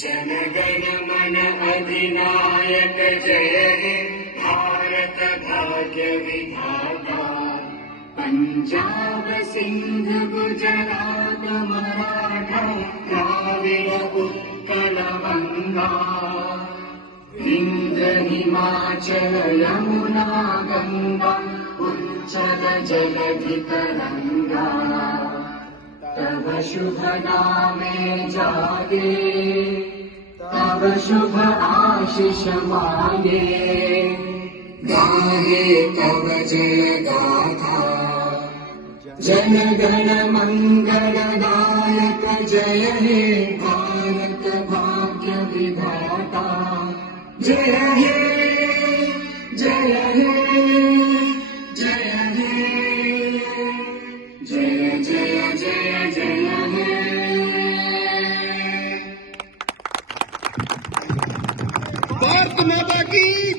जन गण मन अधिनायक जय हे भारत भाग्य विधाता। पंजाब सिंध गुजरात मराठा द्राविड़ उत्कल गंगा। विंध्य हिमाचल यमुना गंगा उच्चल जलधि तरंगा। तब शुभ नामे जागे तब शुभ आशीष मांगे। गाहे तब जय गाथा जन गण मंगल दायक जय हे भारत भाग्य विधाता। जय हे जय हे जय हे जय जय जय जय हे। भारत माता की